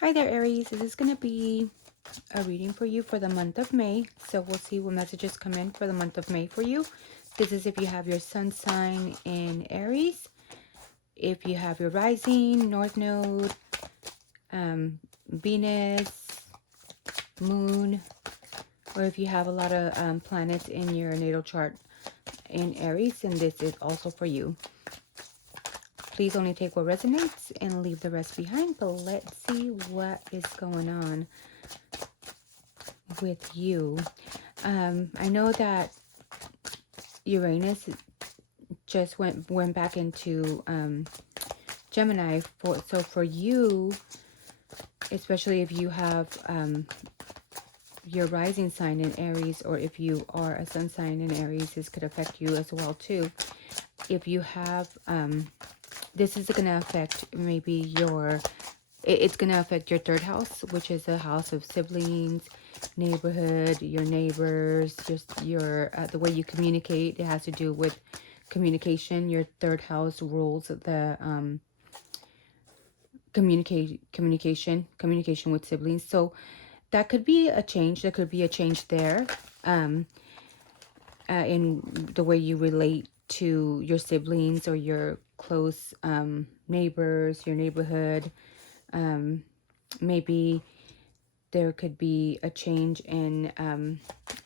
Hi there, Aries. This is going to be a reading for you for the month of May. So we'll see what messages come in for the month of May for you. This is if you have your sun sign in Aries, if you have your rising, north node, Venus, moon, or if you have a lot of planets in your natal chart in Aries, and this is also for you. Please only take what resonates and leave the rest behind, but let's see what is going on with you. I know that Uranus just went back into Gemini. So for you, especially if you have your rising sign in Aries, or if you are a sun sign in Aries, this could affect you as well too. If you have this is going to affect maybe it's going to affect your third house, which is a house of siblings, neighborhood, your neighbors, just your the way you communicate. It has to do with communication. Your third house rules the communication with siblings. So that could be a change. There could be a change there in the way you relate to your siblings or your close neighbors, your neighborhood. Maybe there could be a change in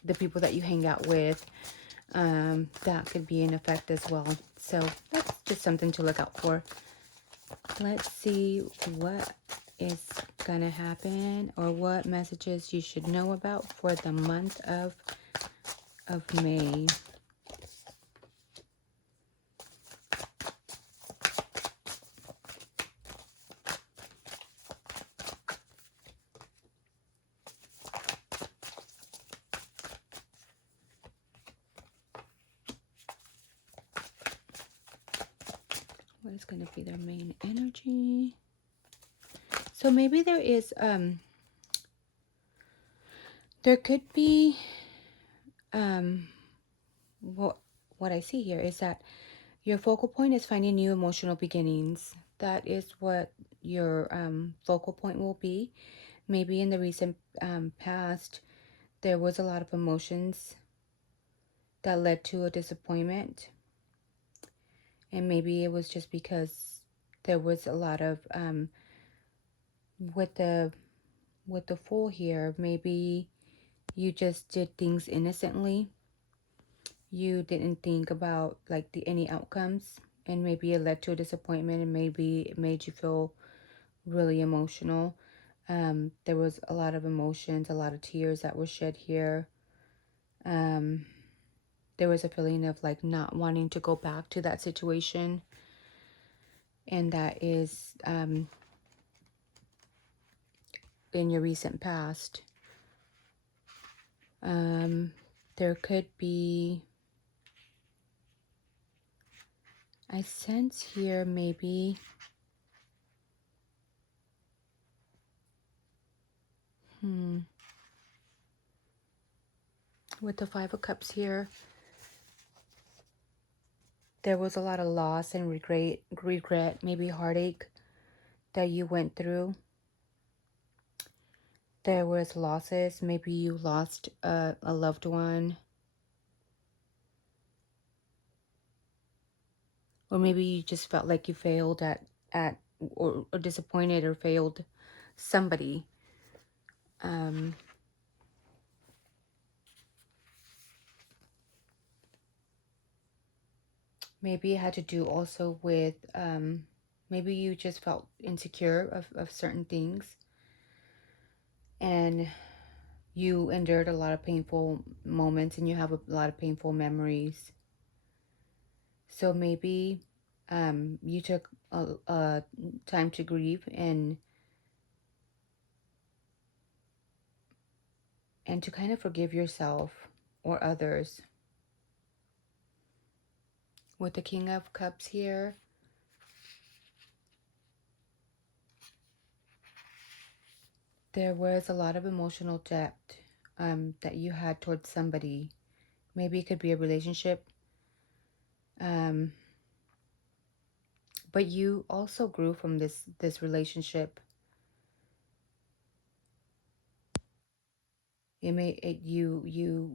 the people that you hang out with. That could be in effect as well. So that's just something to look out for. Let's see what is gonna happen, or what messages you should know about for the month of May. What is going to be their main energy? So maybe there is there could be what I see here is that your focal point is finding new emotional beginnings. That is what your focal point will be. Maybe in the recent past there was a lot of emotions that led to a disappointment, and maybe it was just because there was a lot of with the Fool here, maybe you just did things innocently. You didn't think about like any outcomes, and maybe it led to a disappointment, and maybe it made you feel really emotional. There was a lot of emotions, a lot of tears that were shed here. There was a feeling of like not wanting to go back to that situation, and that is in your recent past. There could be, I sense here maybe with the Five of Cups here, there was a lot of loss and regret, maybe heartache that you went through. There was losses. Maybe you lost a loved one. Or maybe you just felt like you failed or disappointed or failed somebody. Maybe it had to do also with, maybe you just felt insecure of certain things. And you endured a lot of painful moments, and you have a lot of painful memories. So maybe you took a time to grieve and to kind of forgive yourself or others. With the King of Cups here, there was a lot of emotional debt that you had towards somebody. Maybe it could be a relationship. But you also grew from this relationship. You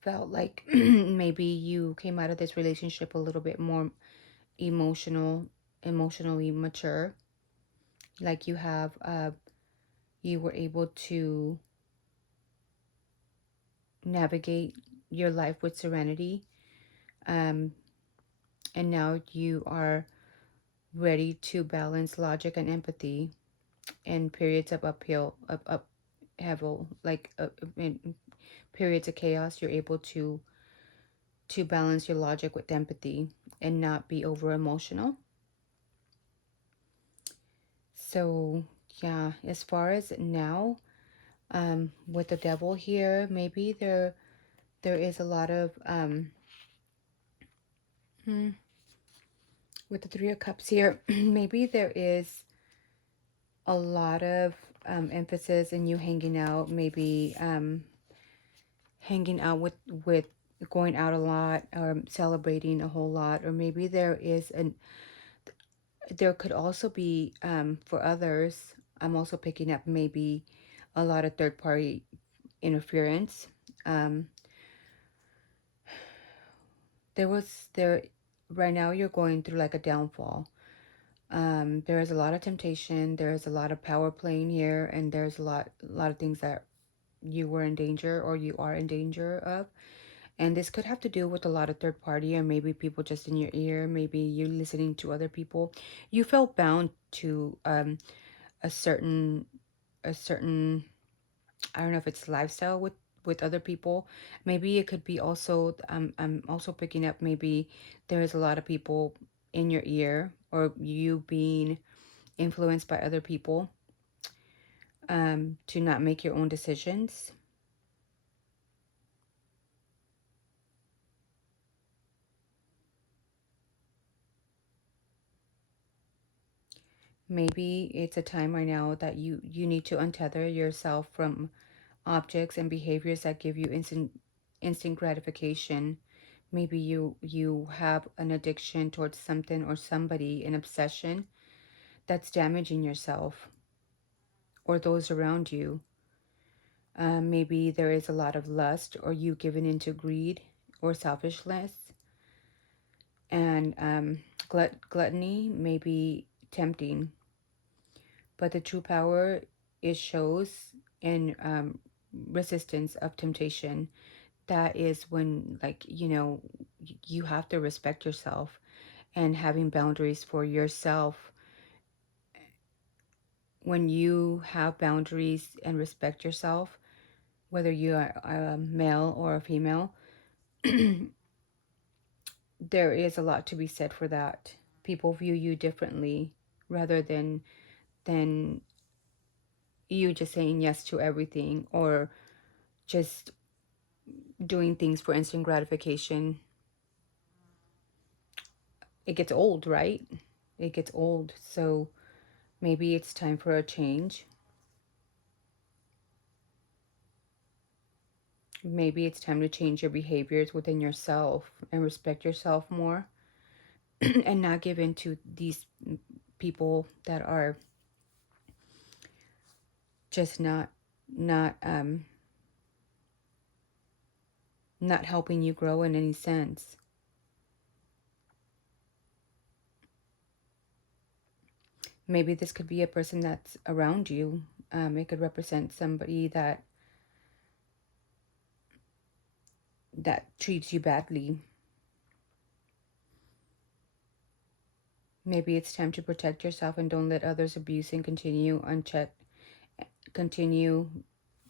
felt like maybe you came out of this relationship a little bit more emotionally mature. Like you were able to navigate your life with serenity. Um, and now you are ready to balance logic and empathy in periods of upheaval, like in periods of chaos. You're able to balance your logic with empathy and not be over emotional. So yeah, as far as now, with the devil here, maybe there is a lot of with the Three of Cups here, maybe there is a lot of emphasis in you hanging out, maybe hanging out with going out a lot or celebrating a whole lot, or maybe there could also be for others, I'm also picking up maybe a lot of third party interference. um there right now you're going through like a downfall. There is a lot of temptation, there's a lot of power playing here, and there's a lot of things that you were in danger or you are in danger of. And this could have to do with a lot of third party, or maybe people just in your ear, maybe you're listening to other people. You felt bound to a certain a certain I don't know if it's lifestyle with other people. Maybe it could be also I'm also picking up maybe there's a lot of people in your ear, or you being influenced by other people to not make your own decisions. Maybe it's a time right now that you need to untether yourself from objects and behaviors that give you instant gratification. Maybe you have an addiction towards something or somebody, an obsession that's damaging yourself or those around you. Maybe there is a lot of lust, or you giving into greed or selfishness. And gluttony may be tempting, but the true power it shows in resistance of temptation. That is when, like, you have to respect yourself, and having boundaries for yourself. When you have boundaries and respect yourself, whether you are a male or a female, there is a lot to be said for that. People view you differently, rather than you just saying yes to everything, or just doing things for instant gratification. It gets old, right? It gets old. So maybe it's time for a change. Maybe it's time to change your behaviors within yourself and respect yourself more, and not give in to these people that are just not not helping you grow in any sense. Maybe this could be a person that's around you. It could represent somebody that treats you badly. Maybe it's time to protect yourself and don't let others abuse and continue unchecked. Continue.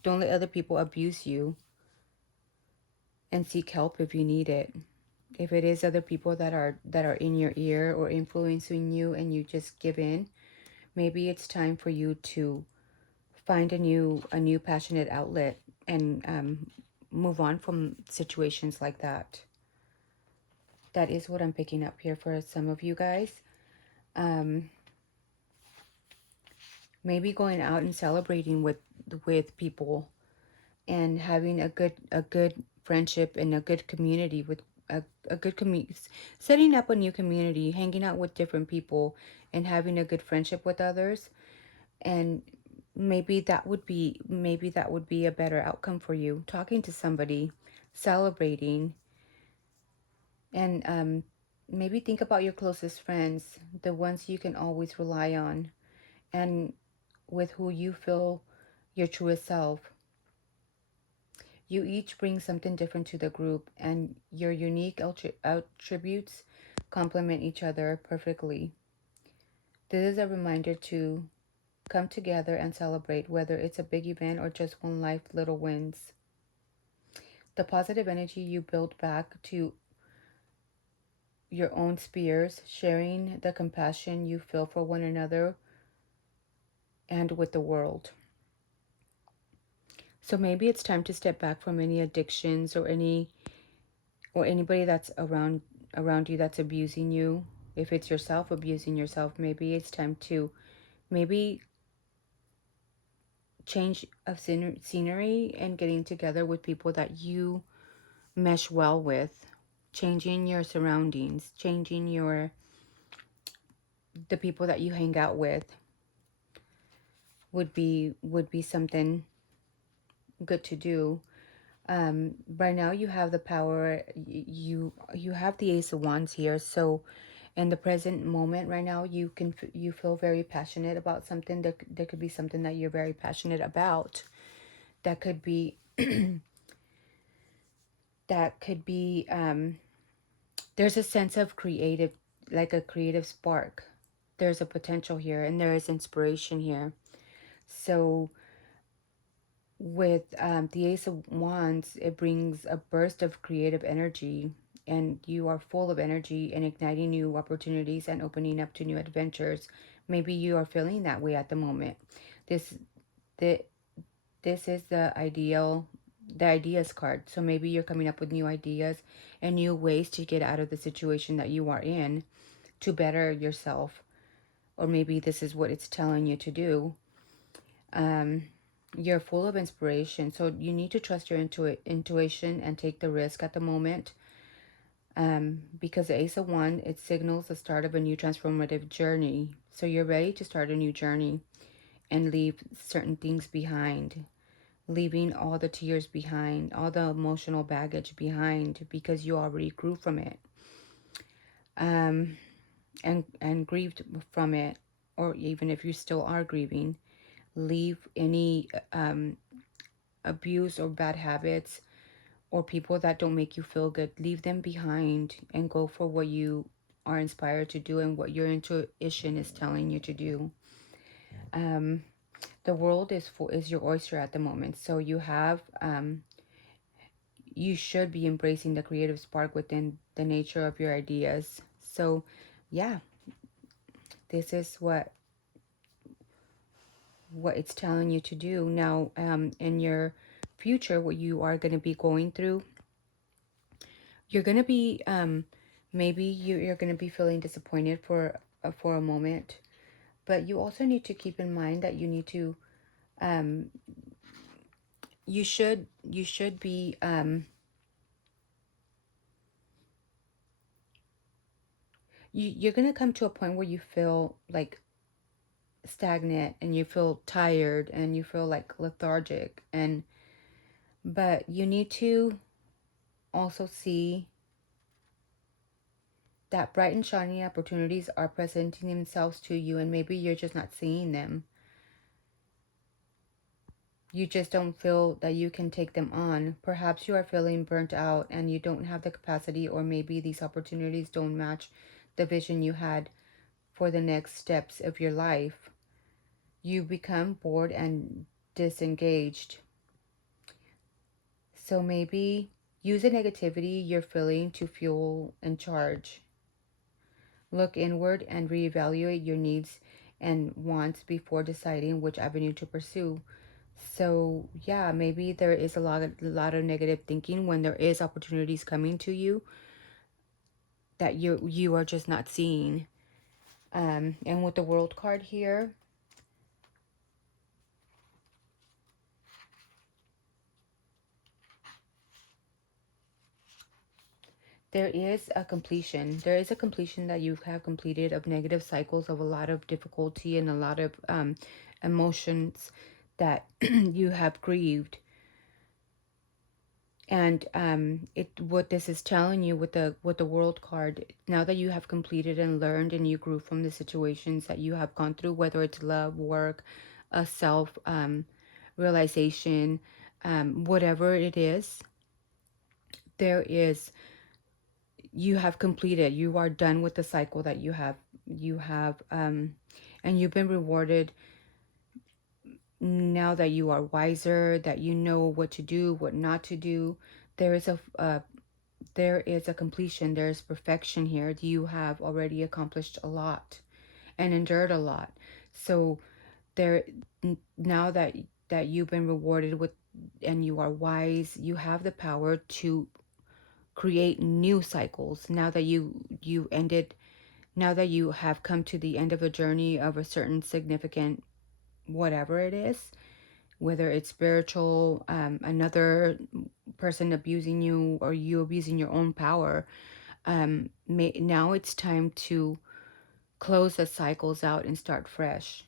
Don't let other people abuse you, and seek help if you need it. If it is other people that are in your ear or influencing you, and you just give in, maybe it's time for you to find a new passionate outlet, and move on from situations like that. That is what I'm picking up here for some of you guys. Um, Maybe going out and celebrating with people, and having a good friendship and a good community with a good community, setting up a new community, hanging out with different people, and having a good friendship with others. And maybe that would be a better outcome for you. Talking to somebody, celebrating, and maybe think about your closest friends, the ones you can always rely on, and with who you feel your truest self. You each bring something different to the group, and your unique attributes complement each other perfectly. This is a reminder to come together and celebrate, whether it's a big event or just one life little wins. The positive energy you build back to your own spheres, sharing the compassion you feel for one another and with the world. So maybe it's time to step back from any addictions or anybody that's around you that's abusing you. If it's yourself abusing yourself, maybe it's time to maybe change of scenery and getting together with people that you mesh well with. Changing your surroundings, changing the people that you hang out with would be something good to do. Right now you have the power. You have the Ace of Wands here. So in the present moment right now, you feel very passionate about something. There could be something that you're very passionate about. That could be that could be there's a sense of creative, like a creative spark. There's a potential here, and there is inspiration here. So with the Ace of Wands, it brings a burst of creative energy, and you are full of energy and igniting new opportunities and opening up to new adventures. Maybe you are feeling that way at the moment. This the this is the ideas card. So maybe you're coming up with new ideas and new ways to get out of the situation that you are in to better yourself. Or maybe this is what it's telling you to do. You're full of inspiration, so you need to trust your intuition and take the risk at the moment. Because the Ace of Wands, it signals the start of a new transformative journey. So you're ready to start a new journey and leave certain things behind, leaving all the tears behind, all the emotional baggage behind, because you already grew from it, and grieved from it. Or even if you still are grieving, leave any abuse or bad habits or people that don't make you feel good. Leave them behind and go for what you are inspired to do and what your intuition is telling you to do. The world is your oyster at the moment, so you should be embracing the creative spark within the nature of your ideas. So yeah, this is what it's telling you to do now. In your future, what you are going to be going through, you're going to be maybe you're going to be feeling disappointed for a moment, but you also need to keep in mind that you need to you should be you're going to come to a point where you feel like stagnant and you feel tired and you feel like lethargic, and but you need to also see that bright and shiny opportunities are presenting themselves to you, and maybe you're just not seeing them. You just don't feel that you can take them on. Perhaps you are feeling burnt out and you don't have the capacity, or maybe these opportunities don't match the vision you had for the next steps of your life. You become bored and disengaged. So maybe use the negativity you're feeling to fuel and charge. Look inward and reevaluate your needs and wants before deciding which avenue to pursue. So yeah, maybe there is a lot of negative thinking when there is opportunities coming to you that you are just not seeing. And with the World card here, there is a completion. There is a completion that you have completed of negative cycles of a lot of difficulty and a lot of emotions that you have grieved. And what this is telling you with the World card, now that you have completed and learned and you grew from the situations that you have gone through, whether it's love, work, a self realization, whatever it is, there is, you have completed, you are done with the cycle that you have and you've been rewarded now that you are wiser, that you know what to do, what not to do. There is a completion, there's perfection here. You have already accomplished a lot and endured a lot. So there, now that you've been rewarded with, and you are wise, you have the power to create new cycles. Now that you ended, now that you have come to the end of a journey of a certain significant whatever it is, whether it's spiritual, another person abusing you, or you abusing your own power, now it's time to close the cycles out and start fresh.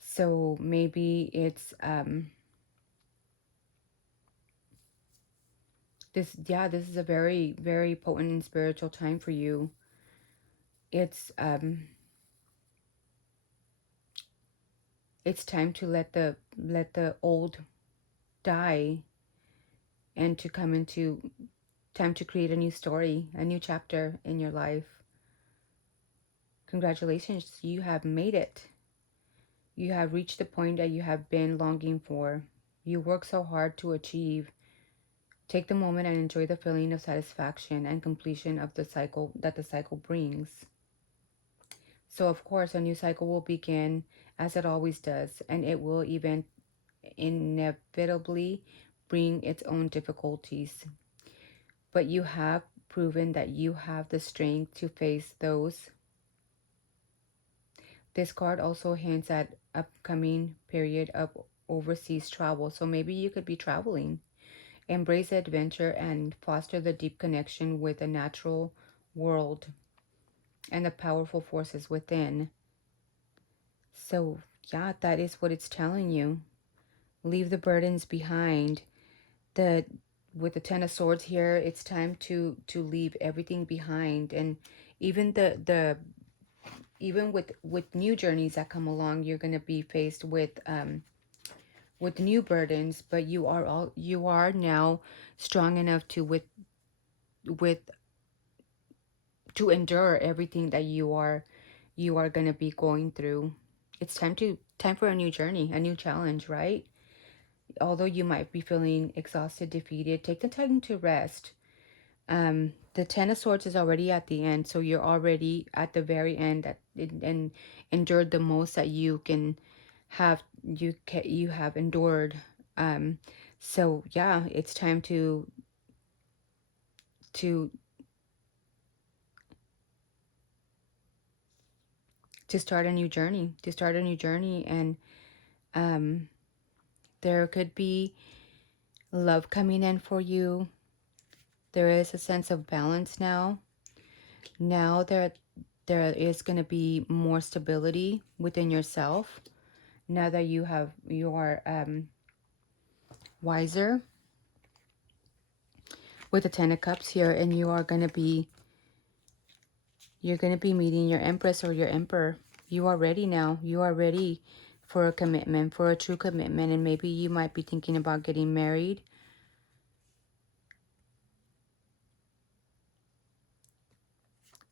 So maybe it's this is a very, very potent and spiritual time for you. It's time to let the old die, and to come into time to create a new story, a new chapter in your life. Congratulations, you have made it. You have reached the point that you have been longing for. You work so hard to achieve. Take the moment and enjoy the feeling of satisfaction and completion of the cycle that the cycle brings. So of course, a new cycle will begin, as it always does, and it will even inevitably bring its own difficulties. But you have proven that you have the strength to face those. This card also hints at upcoming period of overseas travel. So maybe you could be traveling. Embrace adventure and foster the deep connection with the natural world and the powerful forces within. So yeah, that is what it's telling you. Leave the burdens behind. The With the Ten of Swords here, it's time to leave everything behind. And even even with new journeys that come along, you're going to be faced with new burdens, but you are now strong enough with to endure everything that you are going to be going through. It's time for a new journey, a new challenge, right? Although you might be feeling exhausted, defeated, take the time to rest. The Ten of Swords is already at the end, so you're already at the very end, and endured the most that you can have. You have endured. So yeah, it's time to start a new journey. To start a new journey, and um, there could be love coming in for you. There is a sense of balance now. Now there is going to be more stability within yourself. Now that you are wiser with the Ten of Cups here, and you're going to be meeting your Empress or your Emperor. You are ready now. You are ready for a commitment, for a true commitment, and maybe you might be thinking about getting married.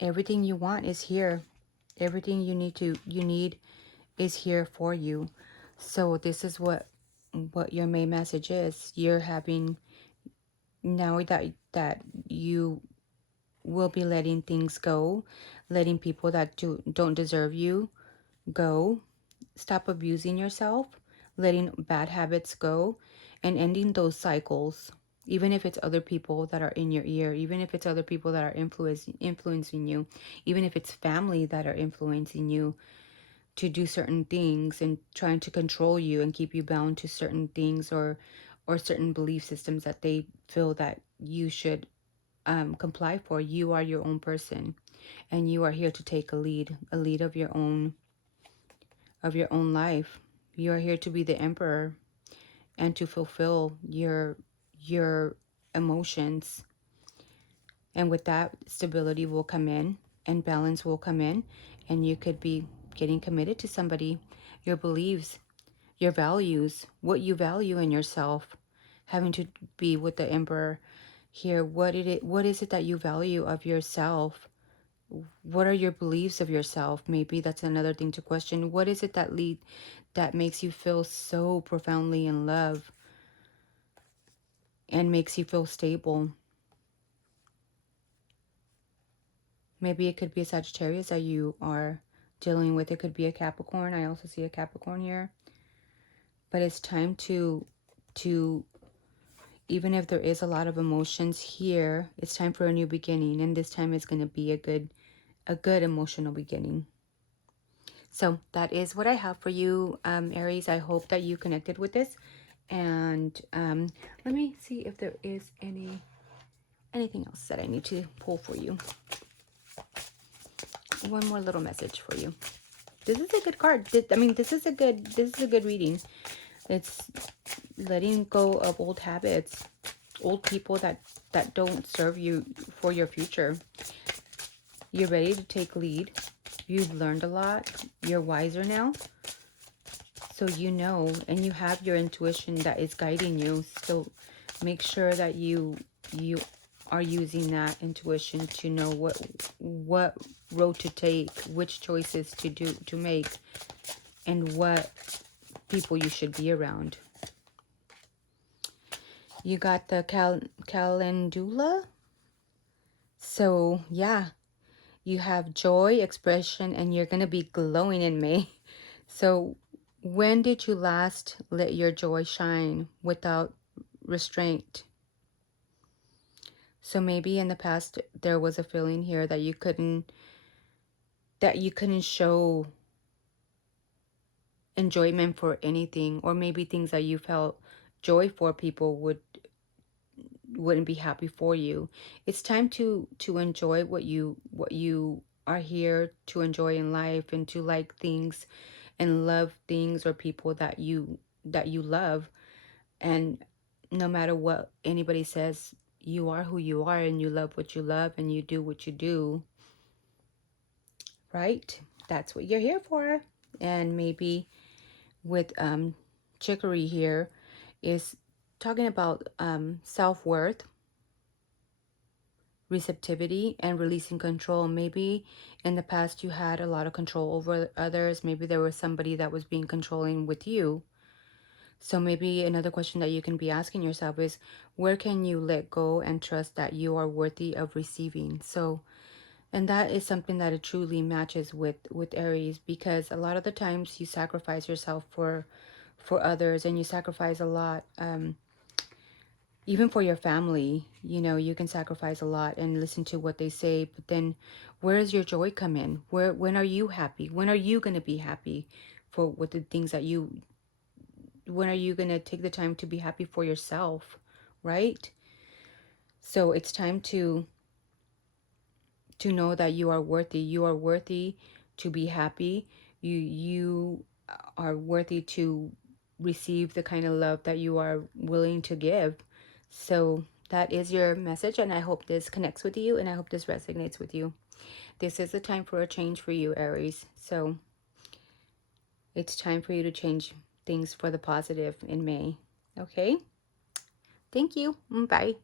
Everything you want is here. Everything you need is here for you. So this is what your main message is. You're having, now that you will be letting things go, letting people that don't deserve you go. Stop abusing yourself, letting bad habits go, and ending those cycles. Even if it's other people that are in your ear, even if it's other people that are influencing you, even if it's family that are influencing you to do certain things and trying to control you and keep you bound to certain things, or certain belief systems that they feel that you should comply for. You are your own person, and you are here to take a lead of your own, of your own life. You are here to be the emperor and to fulfill your emotions. And with that, stability will come in and balance will come in, and you could be getting committed to somebody. Your beliefs, your values, what you value in yourself, having to be with the emperor here. What is it that you value of yourself? What are your beliefs of yourself? Maybe that's another thing to question. What is it that makes you feel so profoundly in love and makes you feel stable? Maybe it could be a Sagittarius that you are dealing with. It could be a Capricorn. I also see a Capricorn here. But it's time to even if there is a lot of emotions here, it's time for a new beginning, and this time is going to be a good emotional beginning. So that is what I have for you, Aries. I hope that you connected with this, and let me see if there is anything else that I need to pull for you. One more little message for you. This is a good card. I mean, this is a good reading. It's letting go of old habits, old people that don't serve you for your future. You're ready to take lead. You've learned a lot. You're wiser now. So you know, and you have your intuition that is guiding you. So make sure that you are using that intuition to know what road to take, which choices to make, and what people you should be around. You got the 𝓒𝓐𝓢𝓗. So yeah, you have joy, expression, and you're going to be glowing in May. So when did you last let your joy shine without restraint? So maybe in the past there was a feeling here that you couldn't show enjoyment for anything, or maybe things that you felt joy for, people wouldn't be happy for you. It's time to enjoy what you are here to enjoy in life, and to like things and love things or people that you love. And no matter what anybody says, you are who you are, and you love what you love, and you do what you do, right? That's what you're here for. And maybe with chicory here is talking about self-worth, receptivity, and releasing control. Maybe in the past you had a lot of control over others. Maybe there was somebody that was being controlling with you. So maybe another question that you can be asking yourself is, where can you let go and trust that you are worthy of receiving? So, and that is something that it truly matches with Aries, because a lot of the times you sacrifice yourself for others, and you sacrifice a lot, even for your family. You know, you can sacrifice a lot and listen to what they say, but then where does your joy come in? When are you happy? When are you going to be happy for what the things that you, when are you going to take the time to be happy for yourself, right? So it's time to know that you are worthy. You are worthy to be happy. You are worthy to receive the kind of love that you are willing to give. So that is your message, and I hope this connects with you, and I hope this resonates with you. This is the time for a change for you, Aries. So it's time for you to change things for the positive in May. Okay? Thank you. Bye.